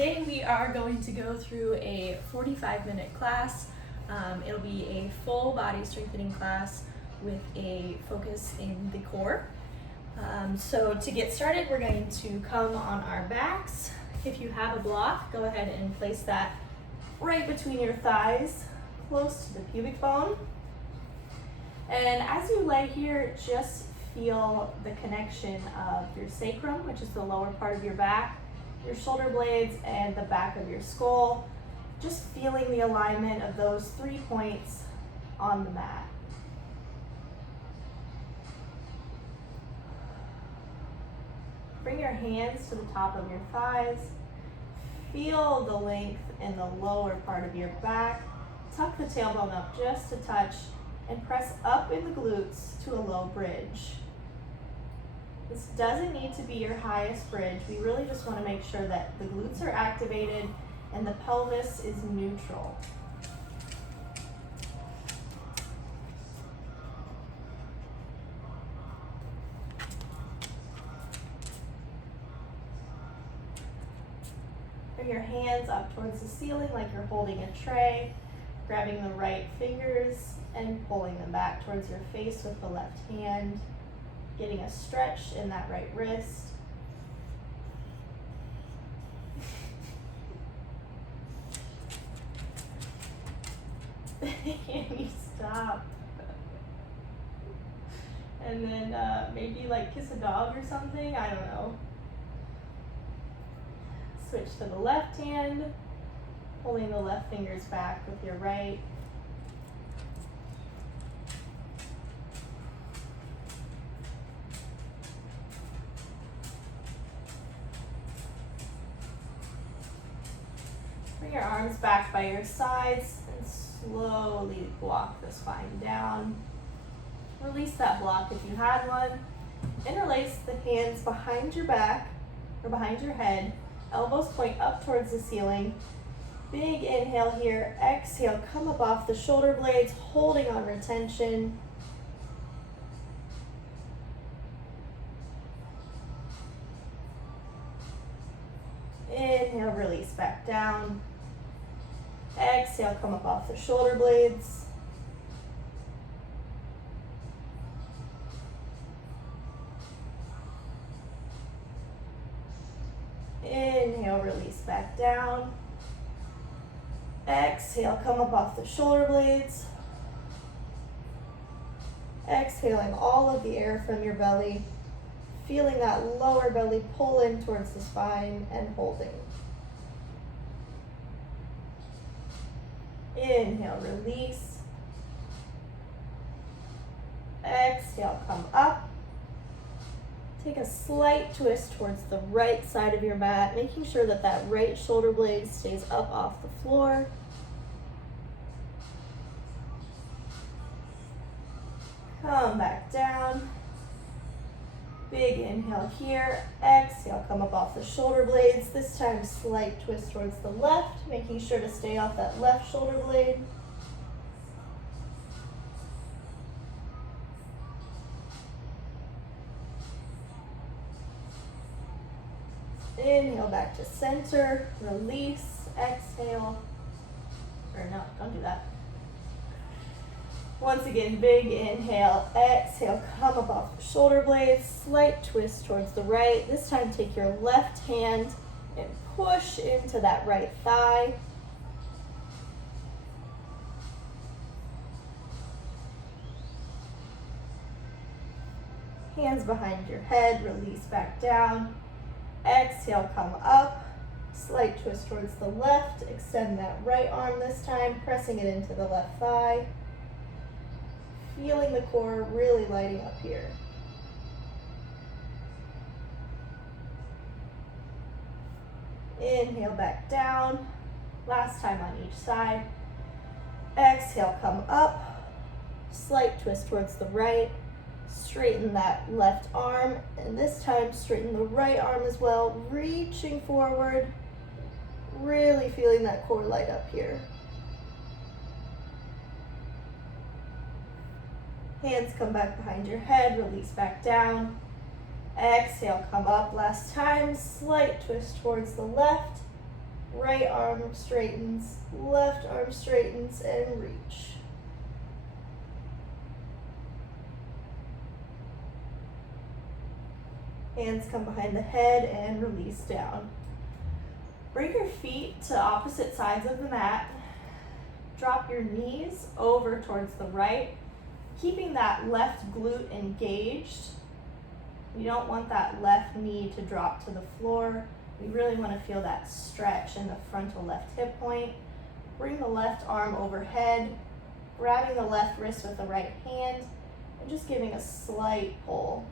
Today we are going to go through a 45-minute class. It'll be a full body strengthening class with a focus in the core. So to get started, we're going to come on our backs. If you have a block, go ahead and place that right between your thighs, close to the pubic bone. And as you lay here, just feel the connection of your sacrum, which is the lower part of your back, your shoulder blades, and the back of your skull. Just feeling the alignment of those 3 points on the mat. Bring your hands to the top of your thighs. Feel the length in the lower part of your back. Tuck the tailbone up just a touch and press up in the glutes to a low bridge. This doesn't need to be your highest bridge. We really just want to make sure that the glutes are activated and the pelvis is neutral. Bring your hands up towards the ceiling like you're holding a tray, grabbing the right fingers and pulling them back towards your face with the left hand. Getting a stretch in that right wrist. Can you stop? And then maybe like kiss a dog or something, I don't know. Switch to the left hand, pulling the left fingers back with your right. Bring your arms back by your sides and slowly walk the spine down. Release that block if you had one. Interlace the hands behind your back or behind your head. Elbows point up towards the ceiling. Big inhale here. Exhale, come up off the shoulder blades, holding on retention. Inhale, release back down. Exhale, come up off the shoulder blades. Inhale, release back down. Exhale, come up off the shoulder blades. Exhaling all of the air from your belly. Feeling that lower belly pull in towards the spine and holding. Inhale, release. Exhale, come up. Take a slight twist towards the right side of your mat, making sure that that right shoulder blade stays up off the floor. Come back down. Big inhale here. Exhale, come up off the shoulder blades. This time, slight twist towards the left, making sure to stay off that left shoulder blade. Inhale back to center. Release. Exhale. Or no, don't do that. Once again, big inhale, exhale, come up off the shoulder blades, slight twist towards the right. This time take your left hand and push into that right thigh. Hands behind your head, release back down. Exhale, come up, slight twist towards the left, extend that right arm this time, pressing it into the left thigh. Feeling the core really lighting up here. Inhale back down. Last time on each side. Exhale, come up. Slight twist towards the right. Straighten that left arm. And this time, straighten the right arm as well. Reaching forward. Really feeling that core light up here. Hands come back behind your head, release back down. Exhale, come up. Last time, slight twist towards the left. Right arm straightens, left arm straightens, and reach. Hands come behind the head and release down. Bring your feet to opposite sides of the mat. Drop your knees over towards the right, keeping that left glute engaged. You don't want that left knee to drop to the floor. We really want to feel that stretch in the frontal left hip point. Bring the left arm overhead, grabbing the left wrist with the right hand, and just giving a slight pull.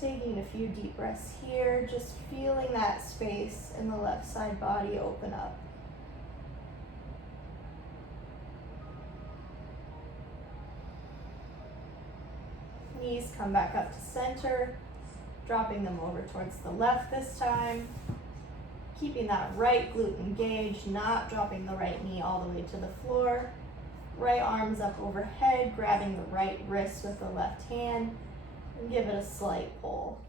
Taking a few deep breaths here, just feeling that space in the left side body open up. Knees come back up to center, dropping them over towards the left this time. Keeping that right glute engaged, not dropping the right knee all the way to the floor. Right arms up overhead, grabbing the right wrist with the left hand, and give it a slight pull.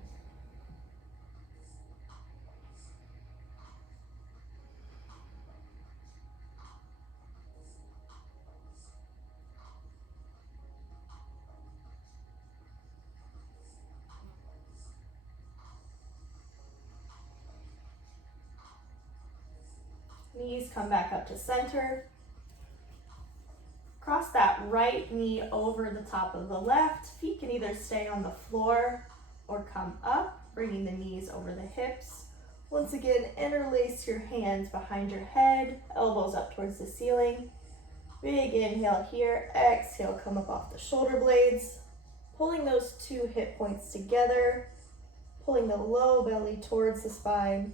Knees come back up to center. Cross that right knee over the top of the left. Feet can either stay on the floor or come up, bringing the knees over the hips. Once again, interlace your hands behind your head, elbows up towards the ceiling. Big inhale here, exhale, come up off the shoulder blades. Pulling those two hip points together, pulling the low belly towards the spine,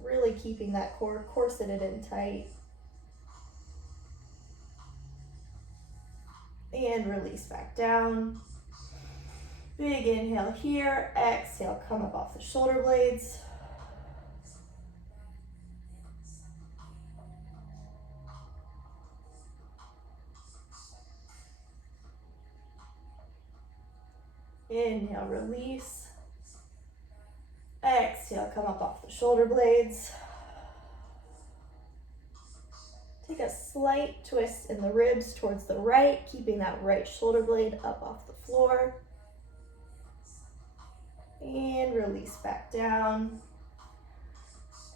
really keeping that core corseted and tight. And release back down. Big inhale here, exhale, come up off the shoulder blades. Inhale, release. Exhale, come up off the shoulder blades. Take a slight twist in the ribs towards the right, keeping that right shoulder blade up off the floor. And release back down.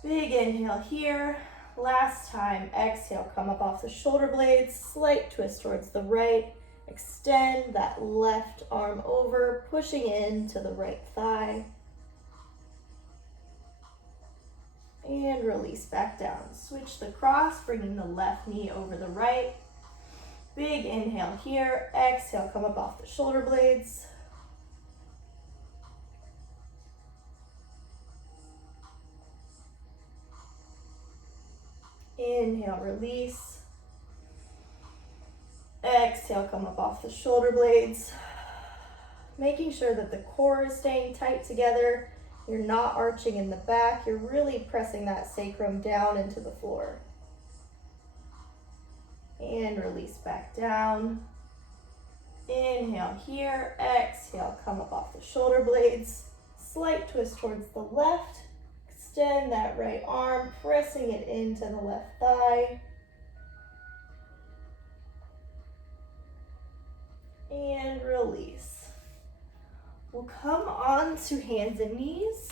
Big inhale here. Last time, exhale, come up off the shoulder blades, slight twist towards the right. Extend that left arm over, pushing into the right thigh. And release back down. Switch the cross, bringing the left knee over the right. Big inhale here. Exhale, come up off the shoulder blades. Inhale, release. Exhale, come up off the shoulder blades. Making sure that the core is staying tight together. You're not arching in the back. You're really pressing that sacrum down into the floor. And release back down. Inhale here. Exhale, come up off the shoulder blades. Slight twist towards the left. Extend that right arm, pressing it into the left thigh. And release. We'll come on to hands and knees.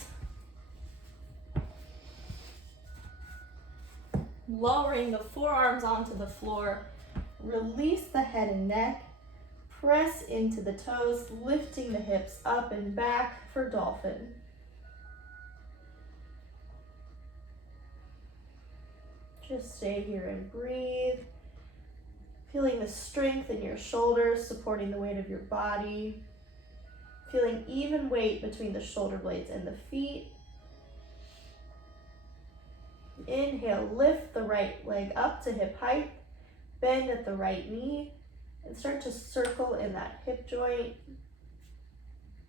Lowering the forearms onto the floor. Release the head and neck. Press into the toes, lifting the hips up and back for dolphin. Just stay here and breathe. Feeling the strength in your shoulders, supporting the weight of your body. Feeling even weight between the shoulder blades and the feet. Inhale, lift the right leg up to hip height. Bend at the right knee and start to circle in that hip joint.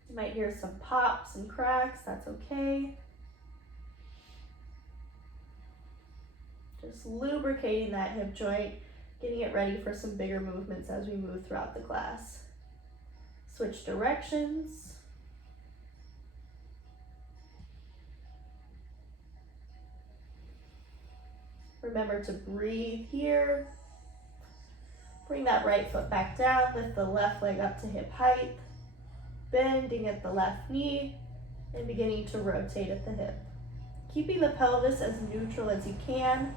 You might hear some pops and cracks, that's okay. Just lubricating that hip joint, getting it ready for some bigger movements as we move throughout the class. Switch directions. Remember to breathe here. Bring that right foot back down, lift the left leg up to hip height, bending at the left knee, and beginning to rotate at the hip. Keeping the pelvis as neutral as you can.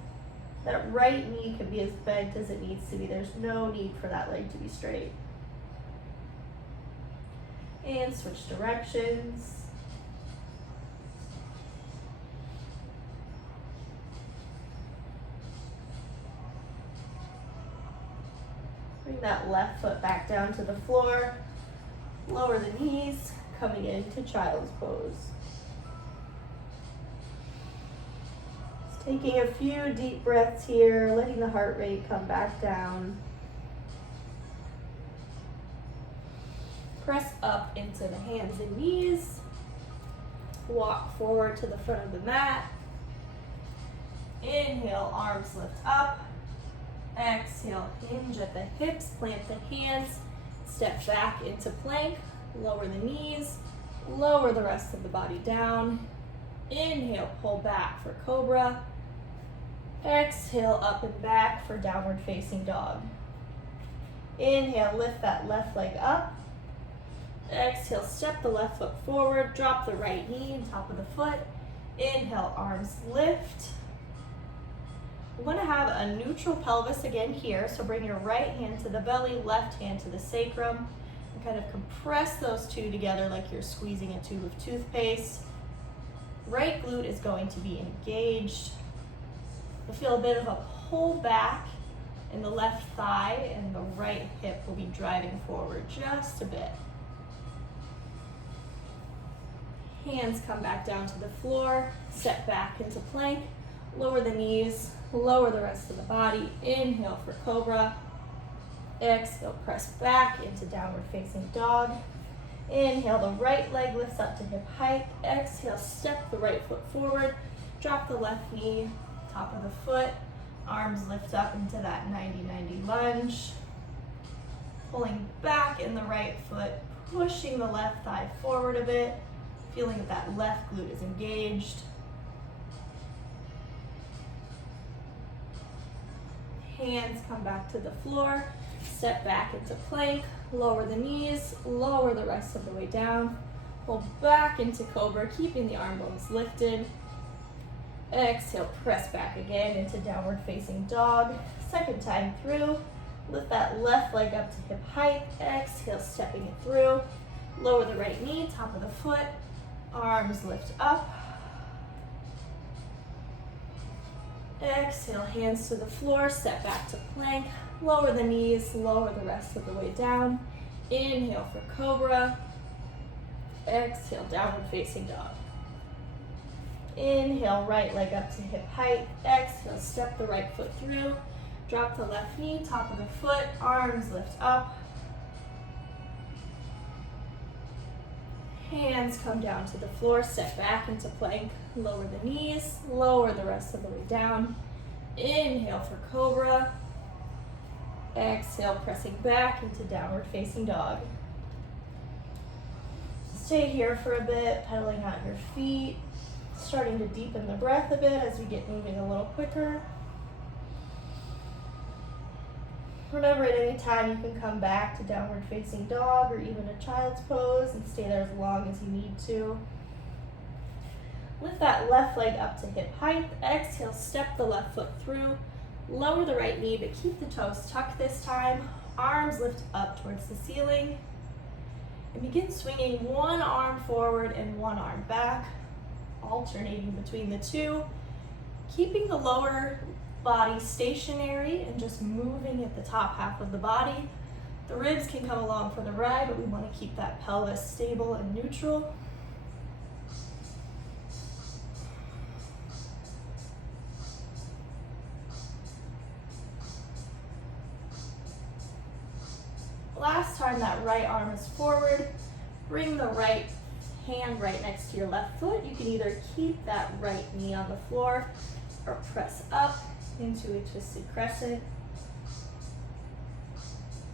That right knee can be as bent as it needs to be. There's no need for that leg to be straight. And switch directions. Bring that left foot back down to the floor. Lower the knees, coming into child's pose. Just taking a few deep breaths here, letting the heart rate come back down. Press up into the hands and knees. Walk forward to the front of the mat. Inhale, arms lift up. Exhale, hinge at the hips, plant the hands, step back into plank, lower the knees, lower the rest of the body down. Inhale, pull back for cobra. Exhale, up and back for downward facing dog. Inhale, lift that left leg up. Exhale, step the left foot forward, drop the right knee on top of the foot. Inhale, arms lift. We're going to have a neutral pelvis again here, so bring your right hand to the belly, left hand to the sacrum, and kind of compress those two together like you're squeezing a tube of toothpaste. Right glute is going to be engaged. You'll feel a bit of a pull back in the left thigh, and the right hip will be driving forward just a bit. Hands come back down to the floor, step back into plank, lower the knees, lower the rest of the body. Inhale for cobra. Exhale, press back into downward facing dog. Inhale, the right leg lifts up to hip height. Exhale, step the right foot forward. Drop the left knee, top of the foot. Arms lift up into that 90-90 lunge. Pulling back in the right foot, pushing the left thigh forward a bit. Feeling that that left glute is engaged. Hands come back to the floor, step back into plank, lower the knees, lower the rest of the way down, pull back into cobra, keeping the arm bones lifted. Exhale, press back again into downward facing dog. Second time through, lift that left leg up to hip height. Exhale, stepping it through, lower the right knee, top of the foot, arms lift up. Exhale, hands to the floor, step back to plank, lower the knees, lower the rest of the way down. Inhale for cobra. Exhale, downward facing dog. Inhale, right leg up to hip height. Exhale, step the right foot through, drop the left knee, top of the foot, arms lift up. Hands come down to the floor, step back into plank, lower the knees, lower the rest of the way down. Inhale for cobra. Exhale, pressing back into downward facing dog. Stay here for a bit, pedaling out your feet, starting to deepen the breath a bit as we get moving a little quicker. Remember, at any time you can come back to downward facing dog or even a child's pose and stay there as long as you need to. Lift that left leg up to hip height. Exhale, step the left foot through. Lower the right knee, but keep the toes tucked this time. Arms lift up towards the ceiling. And begin swinging one arm forward and one arm back, alternating between the two. Keeping the lower body stationary and just moving at the top half of the body. The ribs can come along for the ride, but we want to keep that pelvis stable and neutral. Last time that right arm is forward, bring the right hand right next to your left foot. You can either keep that right knee on the floor or press up into a twisted crescent.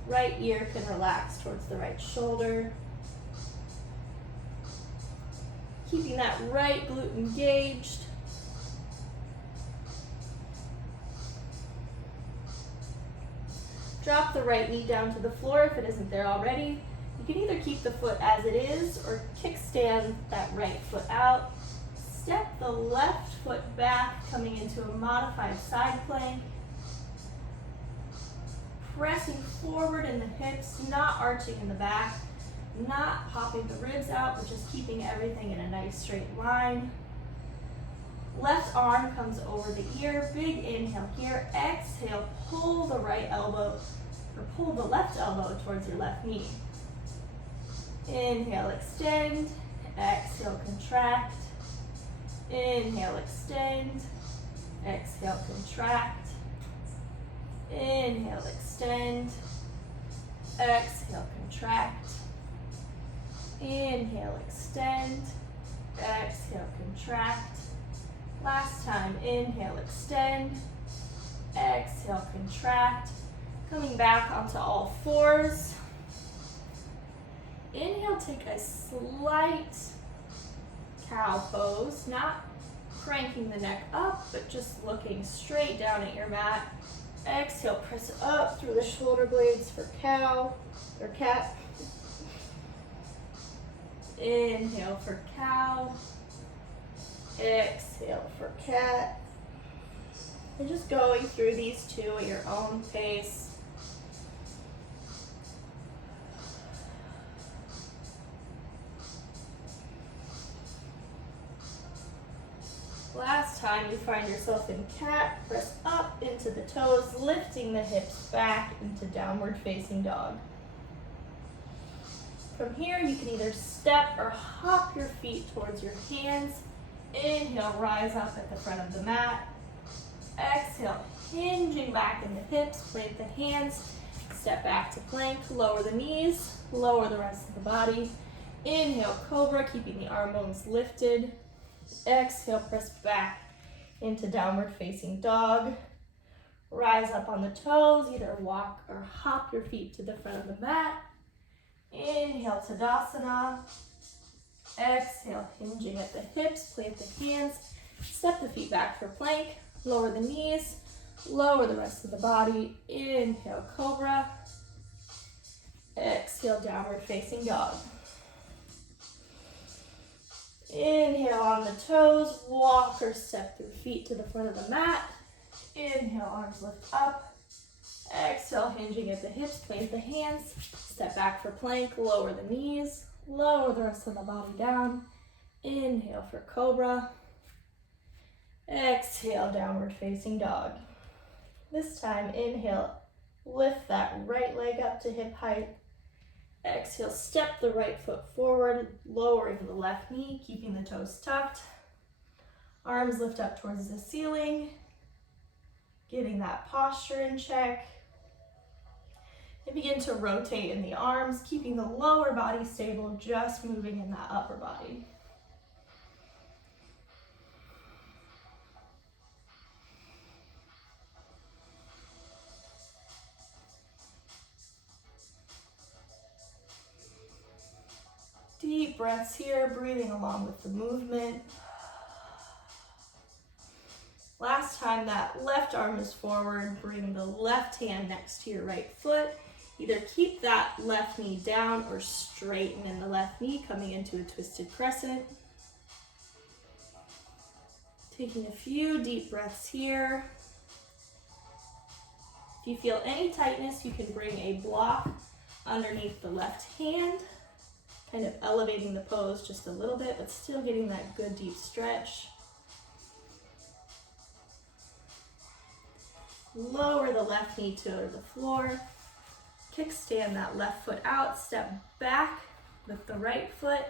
Right ear can relax towards the right shoulder. Keeping that right glute engaged. Drop the right knee down to the floor if it isn't there already. You can either keep the foot as it is or kickstand that right foot out. Step the left foot back, coming into a modified side plank. Pressing forward in the hips, not arching in the back, not popping the ribs out, but just keeping everything in a nice straight line. Left arm comes over the ear, big inhale here. Exhale, pull the right elbow, or pull the left elbow towards your left knee. Inhale, extend. Exhale, contract. Inhale, extend. Exhale, contract. Inhale, extend. Exhale, contract. Inhale, extend. Exhale, contract. Last time, inhale, extend. Exhale, contract. Coming back onto all fours. Inhale, take a slight cow pose, not cranking the neck up, but just looking straight down at your mat. Exhale, press up through the shoulder blades for cow, or cat. Inhale for cow. Exhale for cat. And just going through these two at your own pace. Last time you find yourself in cat, press up into the toes, lifting the hips back into downward facing dog. From here, you can either step or hop your feet towards your hands. Inhale, rise up at the front of the mat. Exhale, hinging back in the hips, plant the hands, step back to plank, lower the knees, lower the rest of the body. Inhale, cobra, keeping the arm bones lifted. Exhale, press back into downward facing dog. Rise up on the toes, either walk or hop your feet to the front of the mat. Inhale, Tadasana. Exhale, hinging at the hips, plant the hands, step the feet back for plank, lower the knees, lower the rest of the body. Inhale, cobra. Exhale, downward facing dog. Inhale on the toes, walk or step your feet to the front of the mat. Inhale, arms lift up. Exhale, hinging at the hips, plant the hands, step back for plank, lower the knees, lower the rest of the body down. Inhale for cobra. Exhale, downward facing dog. This time, inhale, lift that right leg up to hip height. Exhale, step the right foot forward, lowering the left knee, keeping the toes tucked. Arms lift up towards the ceiling, getting that posture in check. And begin to rotate in the arms, keeping the lower body stable, just moving in that upper body. Deep breaths here, breathing along with the movement. Last time, that left arm is forward, bring the left hand next to your right foot. Either keep that left knee down or straighten in the left knee, coming into a twisted crescent. Taking a few deep breaths here. If you feel any tightness, you can bring a block underneath the left hand, kind of elevating the pose just a little bit, but still getting that good deep stretch. Lower the left knee to the floor. Kickstand that left foot out, step back with the right foot.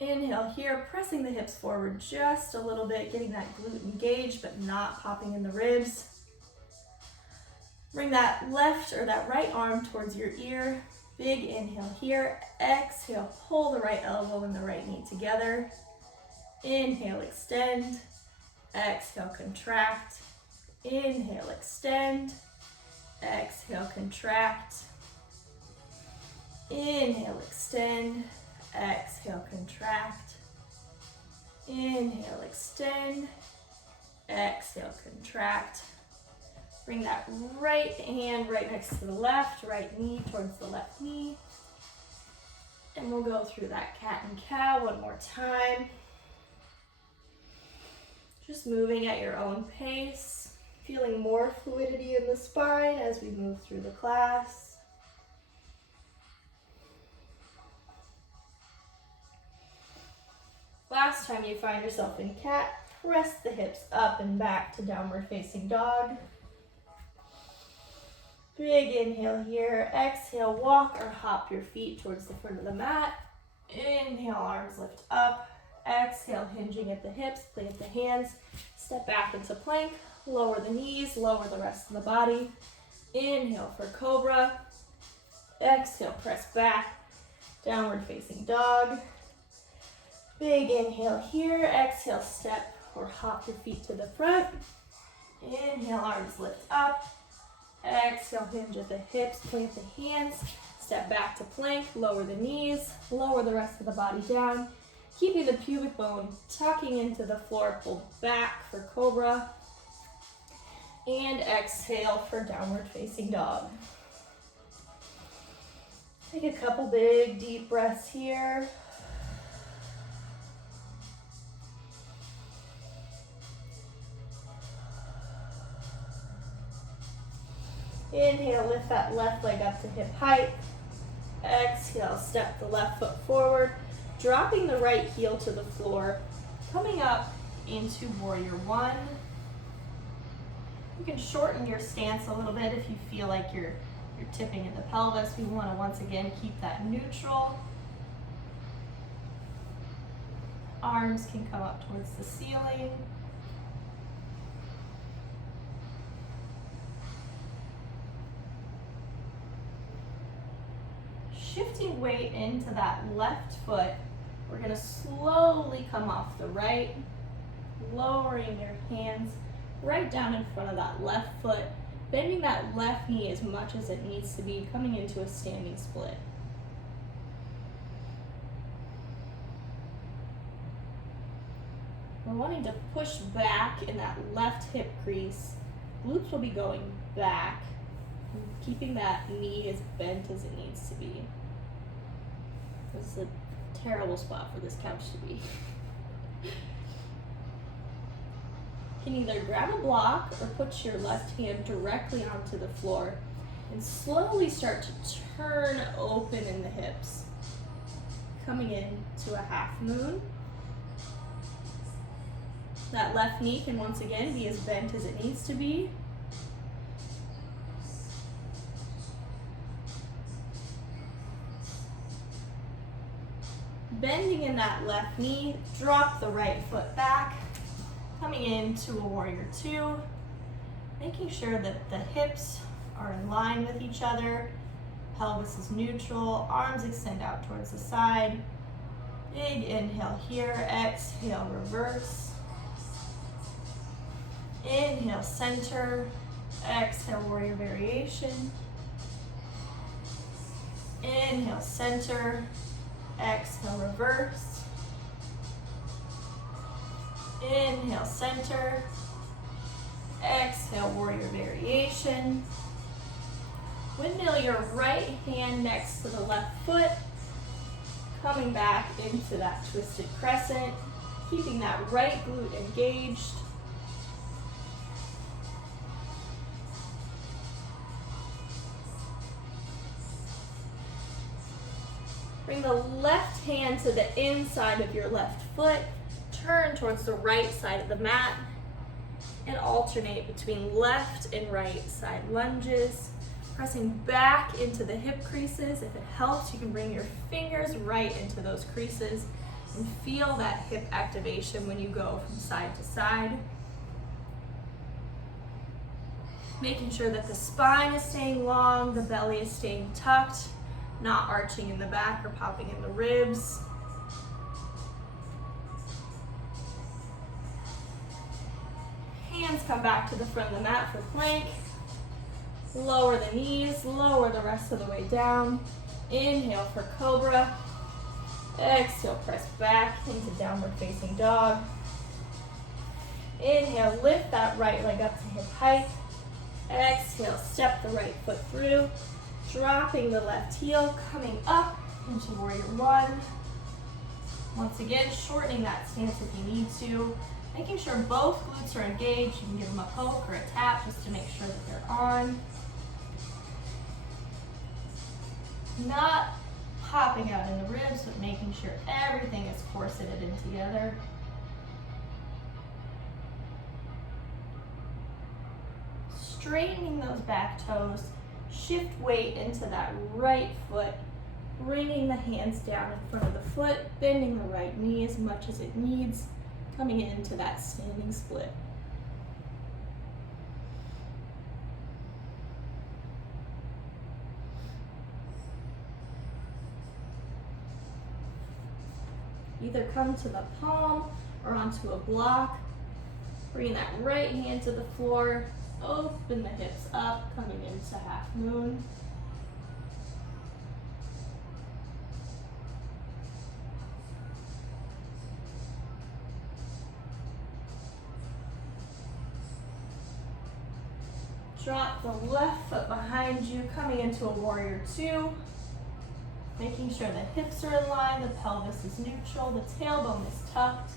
Inhale here, pressing the hips forward just a little bit, getting that glute engaged, but not popping in the ribs. Bring that left or that right arm towards your ear. Big inhale here. Exhale, pull the right elbow and the right knee together. Inhale, extend. Exhale, contract. Inhale, extend. Exhale, contract. Inhale, extend. Exhale, contract. Inhale, extend. Exhale, contract. Bring that right hand right next to the left, right knee towards the left knee. And we'll go through that cat and cow one more time. Just moving at your own pace, feeling more fluidity in the spine as we move through the class. Last time you find yourself in cat, press the hips up and back to downward facing dog. Big inhale here. Exhale, walk or hop your feet towards the front of the mat. Inhale, arms lift up. Exhale, hinging at the hips, plant the hands. Step back into plank. Lower the knees, lower the rest of the body. Inhale for cobra. Exhale, press back. Downward facing dog. Big inhale here. Exhale, step or hop your feet to the front. Inhale, arms lift up. Exhale, hinge at the hips, plant the hands, step back to plank, lower the knees, lower the rest of the body down, keeping the pubic bone tucking into the floor, pull back for cobra, and exhale for downward facing dog. Take a couple big deep breaths here. Inhale, lift that left leg up to hip height. Exhale, step the left foot forward, dropping the right heel to the floor, coming up into warrior one. You can shorten your stance a little bit if you feel like you're tipping in the pelvis. We want to once again keep that neutral. Arms can come up towards the ceiling. Shifting weight into that left foot, we're going to slowly come off the right, lowering your hands right down in front of that left foot, bending that left knee as much as it needs to be, coming into a standing split. We're wanting to push back in that left hip crease. Glutes will be going back, keeping that knee as bent as it needs to be. This is a terrible spot for this couch to be. You can either grab a block or put your left hand directly onto the floor and slowly start to turn open in the hips, coming into a half moon. That left knee can once again be as bent as it needs to be. Bending in that left knee, drop the right foot back, coming into a warrior two, making sure that the hips are in line with each other, pelvis is neutral, arms extend out towards the side. Big inhale here, exhale, reverse. Inhale, center, exhale, warrior variation. Inhale, center, exhale, reverse. Inhale, center. Exhale, warrior variation. Windmill your right hand next to the left foot, coming back into that twisted crescent, keeping that right glute engaged. Bring the left hand to the inside of your left foot, turn towards the right side of the mat, and alternate between left and right side lunges, pressing back into the hip creases. If it helps, you can bring your fingers right into those creases and feel that hip activation when you go from side to side. Making sure that the spine is staying long, the belly is staying tucked, not arching in the back or popping in the ribs. Hands come back to the front of the mat for plank. Lower the knees, lower the rest of the way down. Inhale for cobra. Exhale, press back into downward facing dog. Inhale, lift that right leg up to hip height. Exhale, step the right foot through, dropping the left heel, coming up into warrior one. Once again, shortening that stance if you need to, making sure both glutes are engaged. You can give them a poke or a tap just to make sure that they're on. Not popping out in the ribs, but making sure everything is corseted in together. Straightening those back toes, shift weight into that right foot, bringing the hands down in front of the foot, bending the right knee as much as it needs, coming into that standing split. Either come to the palm or onto a block. Bring that right hand to the floor. Open the hips up, coming into half moon. Drop the left foot behind you, coming into a warrior two. Making sure the hips are in line, the pelvis is neutral, the tailbone is tucked.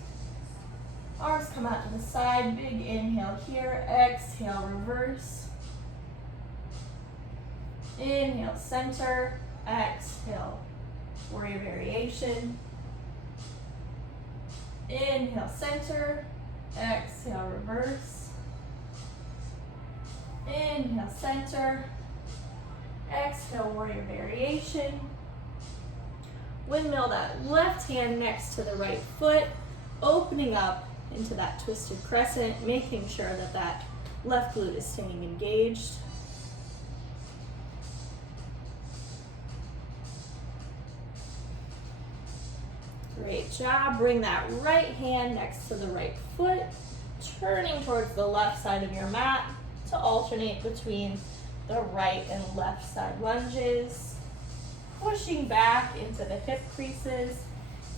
Arms come out to the side, big inhale here, exhale, reverse. Inhale, center, exhale, warrior variation. Inhale, center, exhale, reverse. Inhale, center, exhale, warrior variation. Windmill that left hand next to the right foot, opening up into that twisted crescent, making sure that that left glute is staying engaged. Great job. Bring that right hand next to the right foot, turning towards the left side of your mat to alternate between the right and left side lunges. Pushing back into the hip creases,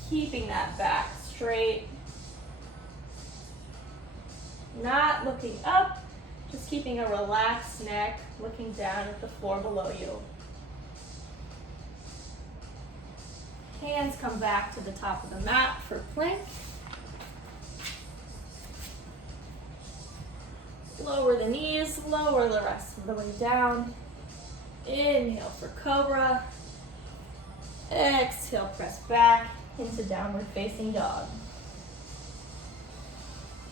keeping that back straight. Not looking up, just keeping a relaxed neck, looking down at the floor below you. Hands come back to the top of the mat for plank. Lower the knees, lower the rest of the way down. Inhale for cobra. Exhale, press back into downward facing dog.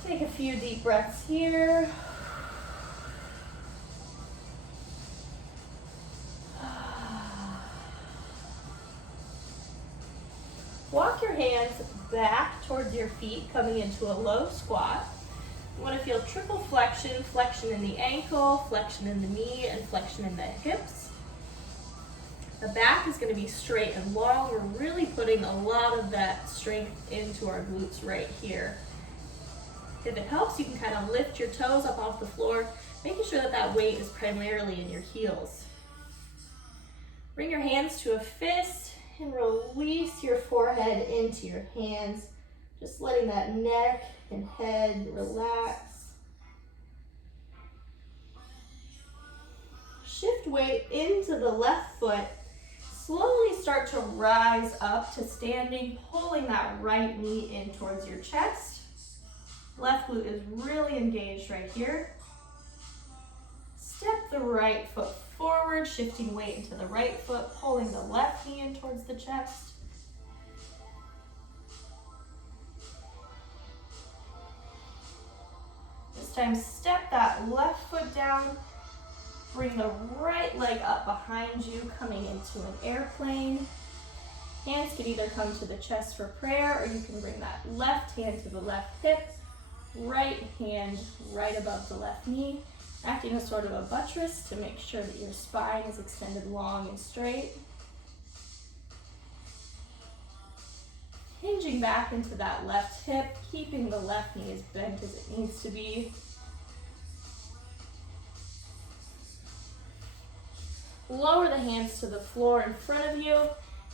Take a few deep breaths here. Walk your hands back towards your feet, coming into a low squat. You want to feel triple flexion, flexion in the ankle, flexion in the knee, and flexion in the hips. The back is going to be straight and long. We're really putting a lot of that strength into our glutes right here. If it helps, you can kind of lift your toes up off the floor, making sure that that weight is primarily in your heels. Bring your hands to a fist and release your forehead into your hands, just letting that neck and head relax. Shift weight into the left foot. Slowly start to rise up to standing, pulling that right knee in towards your chest. Left glute is really engaged right here. Step the right foot forward, shifting weight into the right foot, pulling the left knee in towards the chest. This time, step that left foot down. Bring the right leg up behind you, coming into an airplane. Hands can either come to the chest for prayer, or you can bring that left hand to the left hip, right hand right above the left knee, acting as sort of a buttress to make sure that your spine is extended long and straight. Hinging back into that left hip, keeping the left knee as bent as it needs to be. lower the hands to the floor in front of you.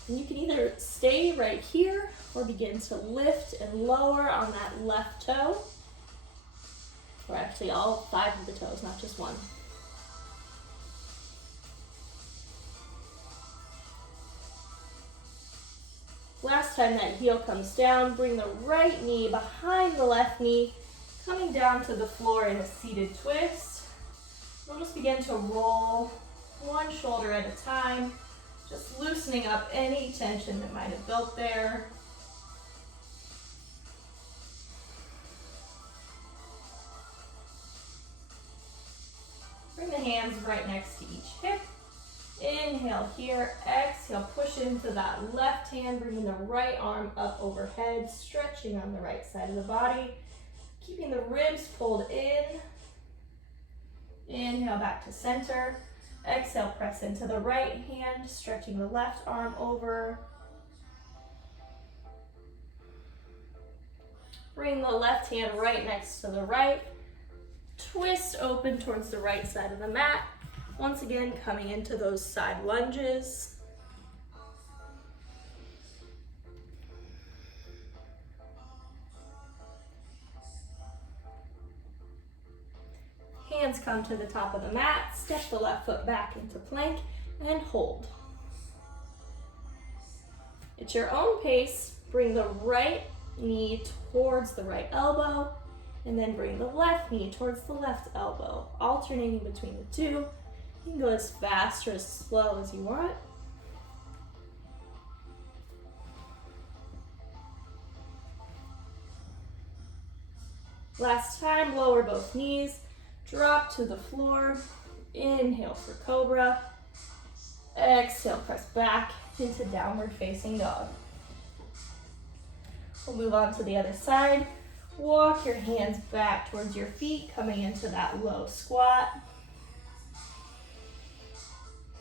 And you can either stay right here or begin to lift and lower on that left toe. Or actually all 5 of the toes, not just one. Last time that heel comes down, bring the right knee behind the left knee, coming down to the floor in a seated twist. We'll just begin to roll one shoulder at a time, just loosening up any tension that might have built there. Bring the hands right next to each hip. Inhale here, exhale, push into that left hand, bringing the right arm up overhead, stretching on the right side of the body, keeping the ribs pulled in. Inhale back to center. Exhale, press into the right hand, stretching the left arm over. Bring the left hand right next to the right. Twist open towards the right side of the mat. Once again, coming into those side lunges. Hands come to the top of the mat. Step the left foot back into plank and hold. At your own pace, bring the right knee towards the right elbow, and then bring the left knee towards the left elbow, alternating between the two. You can go as fast or as slow as you want. Last time, lower both knees, drop to the floor, inhale for cobra, exhale, press back into downward facing dog. We'll move on to the other side. Walk your hands back towards your feet, coming into that low squat.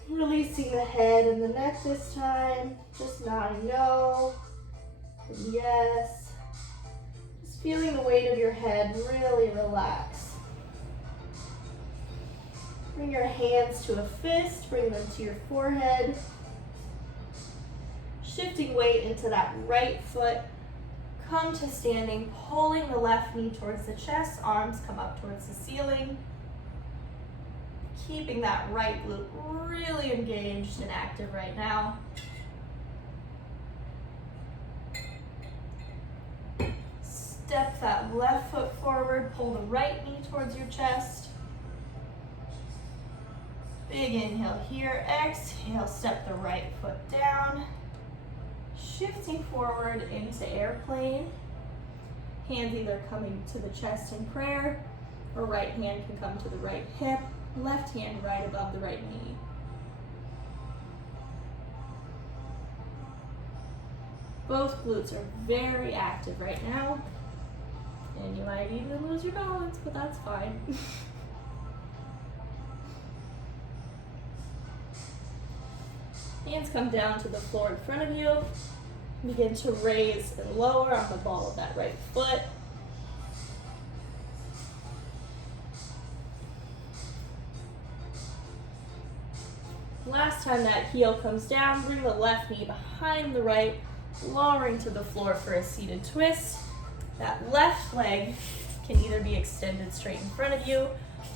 Releasing the head and the neck this time. Just nodding no and yes. Just feeling the weight of your head really relax. Bring your hands to a fist, bring them to your forehead. Shifting weight into that right foot. Come to standing, pulling the left knee towards the chest, arms come up towards the ceiling. Keeping that right glute really engaged and active right now. Step that left foot forward, pull the right knee towards your chest. Big inhale here, exhale, step the right foot down. Shifting forward into airplane. Hands either coming to the chest in prayer, or right hand can come to the right hip, left hand right above the right knee. Both glutes are very active right now, and you might even lose your balance, but that's fine. Hands come down to the floor in front of you. Begin to raise and lower on the ball of that right foot. Last time that heel comes down, bring the left knee behind the right, lowering to the floor for a seated twist. That left leg can either be extended straight in front of you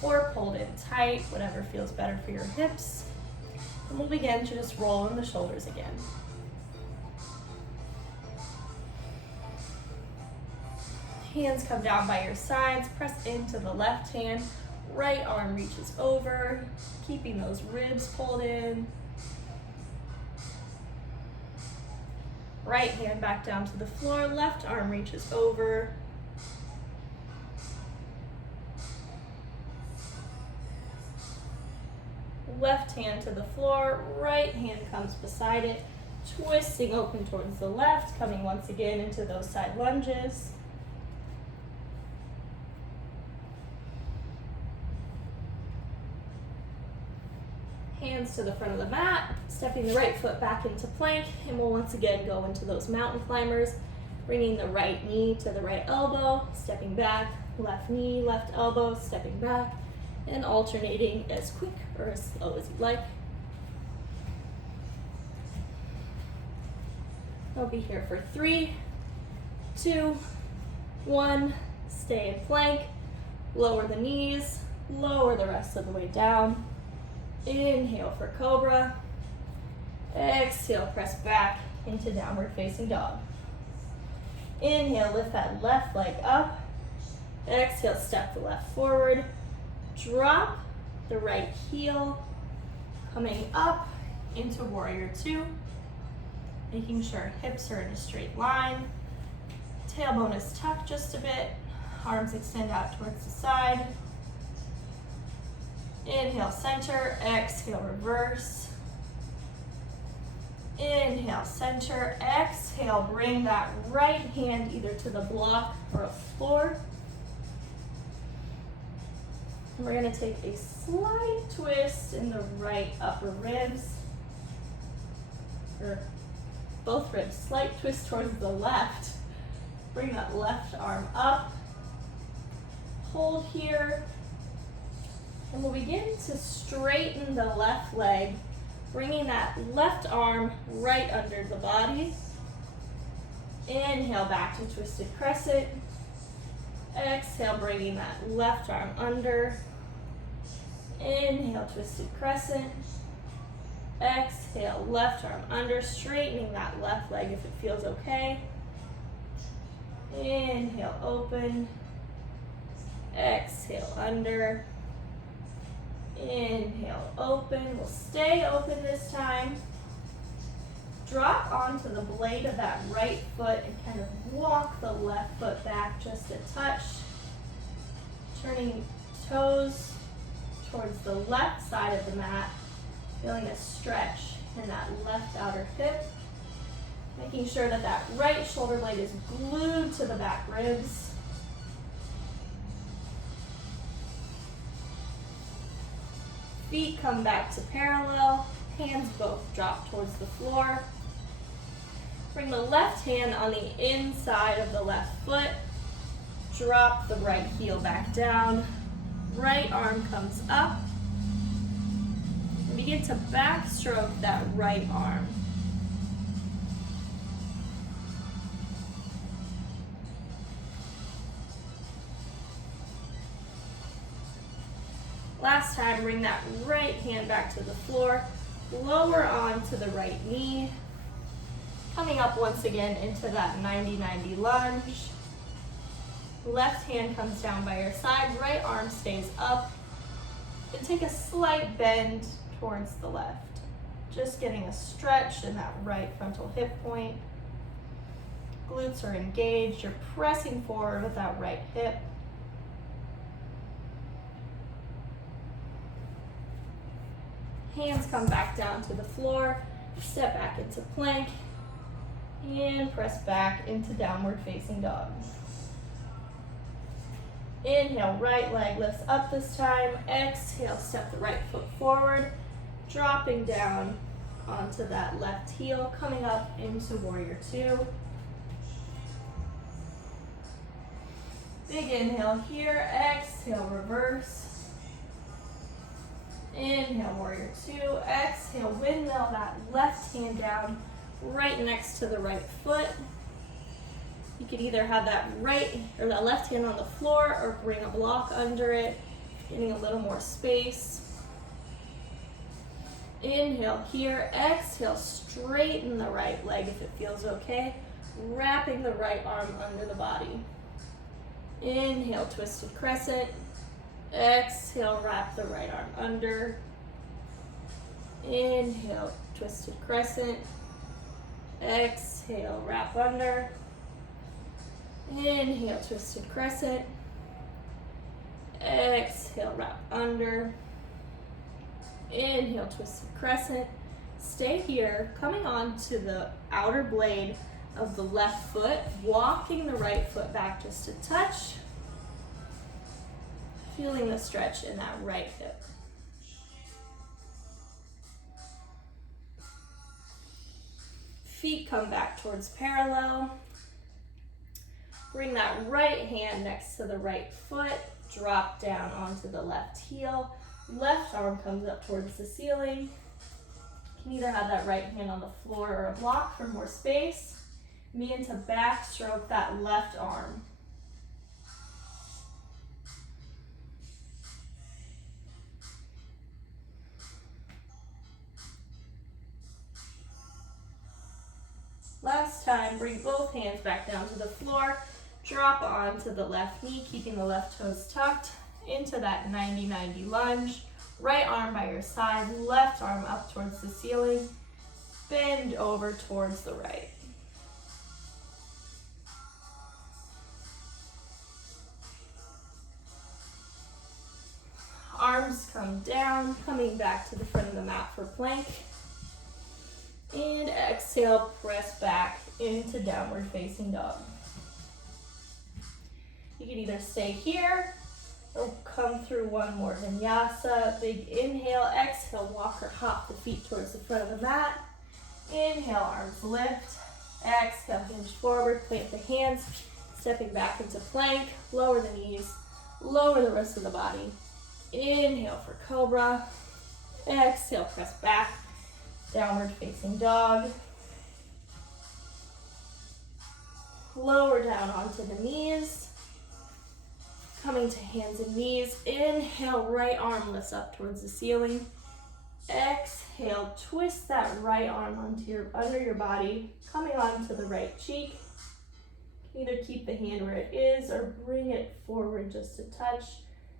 or pulled in tight, whatever feels better for your hips. And we'll begin to just roll in the shoulders again. Hands come down by your sides, press into the left hand, right arm reaches over, keeping those ribs pulled in. Right hand back down to the floor, left arm reaches over. Left hand to the floor, right hand comes beside it, twisting open towards the left, coming once again into those side lunges. Hands to the front of the mat, stepping the right foot back into plank, and we'll once again go into those mountain climbers, bringing the right knee to the right elbow, stepping back, left knee, left elbow, stepping back, and alternating as quick or as slow as you'd like. I'll be here for 3, 2, 1. Stay in plank. Lower the knees, lower the rest of the way down. Inhale for cobra. Exhale, press back into downward facing dog. Inhale, lift that left leg up. Exhale, step the left forward. Drop the right heel, coming up into warrior 2. Making sure hips are in a straight line. Tailbone is tucked just a bit. Arms extend out towards the side. Inhale, center. Exhale, reverse. Inhale, center. Exhale, bring that right hand either to the block or a floor. We're going to take a slight twist in the right upper ribs, or both ribs. Slight twist towards the left. Bring that left arm up. Hold here. And we'll begin to straighten the left leg, bringing that left arm right under the body. Inhale, back to twisted crescent. Exhale, bringing that left arm under. Inhale, twisted crescent. Exhale, left arm under, straightening that left leg if it feels okay. Inhale, open. Exhale, under. Inhale, open. We'll stay open this time. Drop onto the blade of that right foot and kind of walk the left foot back just a touch. Turning toes towards the left side of the mat. Feeling a stretch in that left outer hip. Making sure that that right shoulder blade is glued to the back ribs. Feet come back to parallel, hands both drop towards the floor. Bring the left hand on the inside of the left foot. Drop the right heel back down. Right arm comes up. And begin to backstroke that right arm. Last time, bring that right hand back to the floor, lower onto the right knee, coming up once again into that 90-90 lunge. Left hand comes down by your side, right arm stays up, and take a slight bend towards the left. Just getting a stretch in that right frontal hip point. Glutes are engaged, you're pressing forward with that right hip. Hands come back down to the floor, step back into plank, and press back into downward facing dog. Inhale, right leg lifts up this time. Exhale, step the right foot forward, dropping down onto that left heel, coming up into warrior 2. Big inhale here, exhale, reverse. Inhale, warrior 2. Exhale, windmill that left hand down right next to the right foot. You could either have that right or that left hand on the floor or bring a block under it, getting a little more space. Inhale here, exhale, straighten the right leg if it feels okay, wrapping the right arm under the body. Inhale, twisted crescent. Exhale, wrap the right arm under. Inhale, twisted crescent. Exhale, wrap under. Inhale, twisted crescent. Exhale, wrap under. Inhale, twisted crescent. Stay here, coming on to the outer blade of the left foot, walking the right foot back just a touch. Feeling the stretch in that right hip. Feet come back towards parallel. Bring that right hand next to the right foot. Drop down onto the left heel. Left arm comes up towards the ceiling. You can either have that right hand on the floor or a block for more space. Begin to backstroke that left arm. Last time, bring both hands back down to the floor. Drop onto the left knee, keeping the left toes tucked into that 90-90 lunge. Right arm by your side, left arm up towards the ceiling. Bend over towards the right. Arms come down, coming back to the front of the mat for plank. And exhale, press back into downward facing dog. You can either stay here or come through one more vinyasa. Big inhale, exhale, walk or hop the feet towards the front of the mat. Inhale, arms lift. Exhale, hinge forward, plant the hands, stepping back into plank. Lower the knees, lower the rest of the body. Inhale for cobra. Exhale, press back. Downward facing dog. Lower down onto the knees. Coming to hands and knees. Inhale, right arm lifts up towards the ceiling. Exhale, twist that right arm under your body, coming onto the right cheek. Either keep the hand where it is or bring it forward just a touch,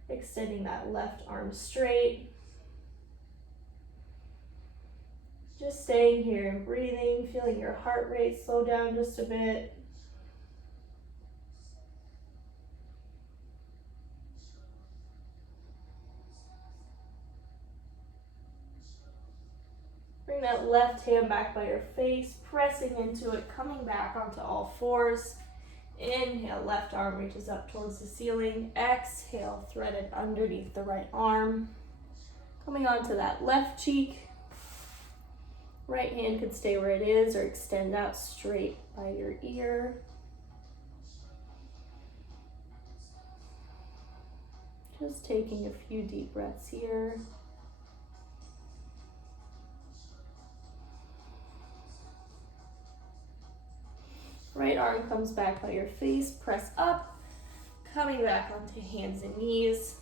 extending that left arm straight. Just staying here and breathing, feeling your heart rate slow down just a bit. Bring that left hand back by your face, pressing into it, coming back onto all fours. Inhale, left arm reaches up towards the ceiling. Exhale, thread it underneath the right arm. Coming onto that left cheek. Right hand could stay where it is or extend out straight by your ear. Just taking a few deep breaths here. Right arm comes back by your face, press up, coming back onto hands and knees.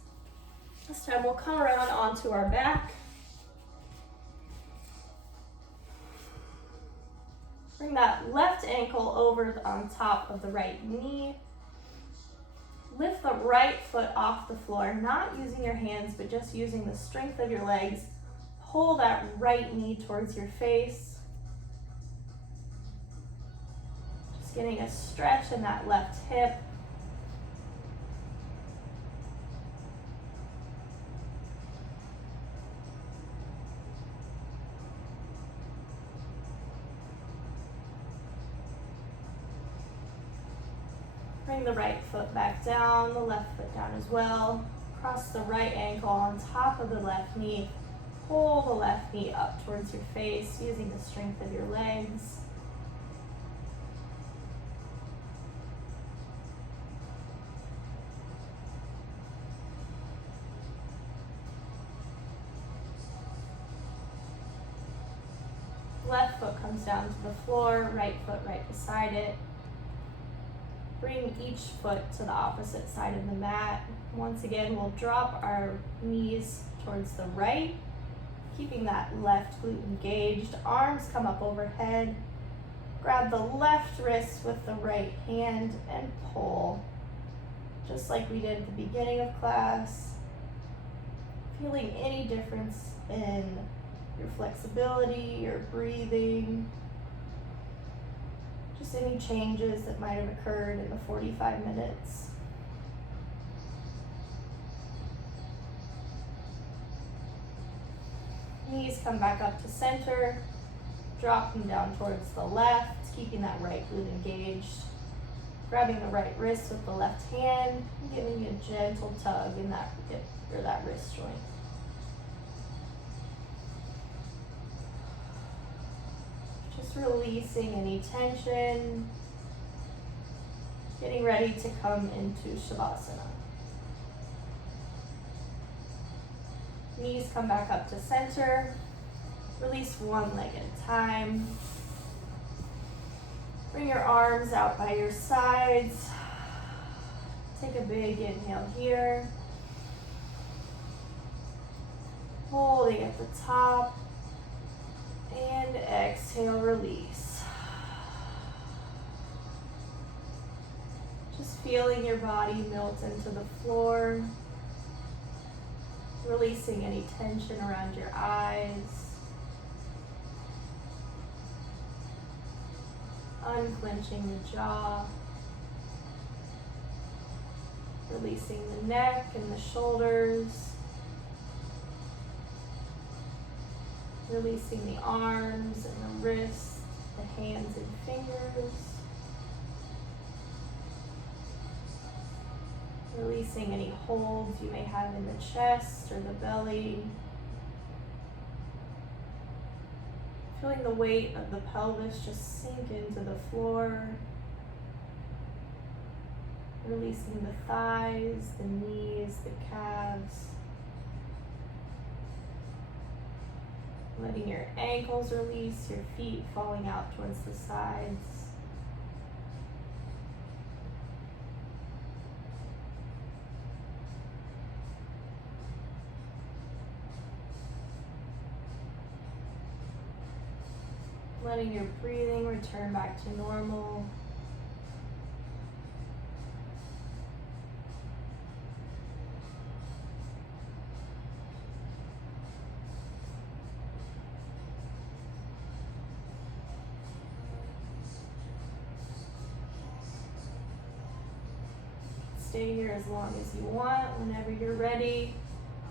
This time we'll come around onto our back. Bring that left ankle over on top of the right knee. Lift the right foot off the floor, not using your hands, but just using the strength of your legs. Pull that right knee towards your face. Just getting a stretch in that left hip. Bring the right foot back down, the left foot down as well. Cross the right ankle on top of the left knee. Pull the left knee up towards your face using the strength of your legs. Left foot comes down to the floor, right foot right beside it. Bring each foot to the opposite side of the mat. Once again, we'll drop our knees towards the right, keeping that left glute engaged. Arms come up overhead. Grab the left wrist with the right hand and pull, just like we did at the beginning of class. Feeling any difference in your flexibility, your breathing, just any changes that might have occurred in the 45 minutes. Knees come back up to center, drop them down towards the left, keeping that right glute engaged. Grabbing the right wrist with the left hand, and giving a gentle tug in that hip or that wrist joint. Just releasing any tension, getting ready to come into Shavasana. Knees come back up to center, Release one leg at a time. Bring your arms out by your sides. Take a big inhale here. Holding at the top. And exhale, release. Just feeling your body melt into the floor. Releasing any tension around your eyes. Unclenching the jaw. Releasing the neck and the shoulders. Releasing the arms and the wrists, the hands and fingers. Releasing any holds you may have in the chest or the belly. Feeling the weight of the pelvis just sink into the floor. Releasing the thighs, the knees, the calves. Letting your ankles release, your feet falling out towards the sides. Letting your breathing return back to normal. Stay here as long as you want. Whenever you're ready,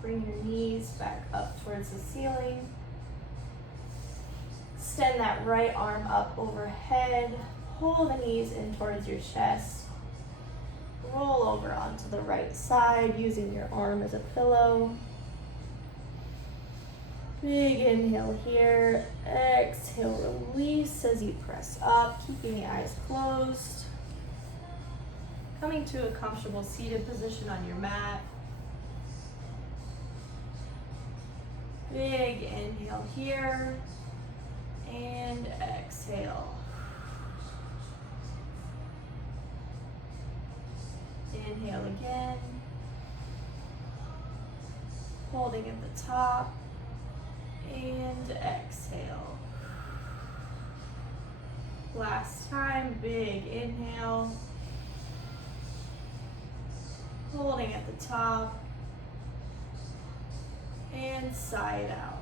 bring your knees back up towards the ceiling. Extend that right arm up overhead. Pull the knees in towards your chest. Roll over onto the right side using your arm as a pillow. Big inhale here. Exhale, release as you press up, keeping the eyes closed. Coming to a comfortable seated position on your mat. Big inhale here. And exhale. Inhale again. Holding at the top. And exhale. Last time, big inhale. Holding at the top. And sigh it out.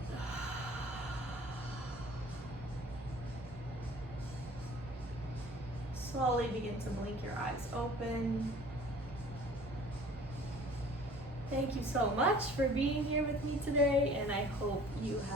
Slowly begin to blink your eyes open. Thank you so much for being here with me today, and I hope you have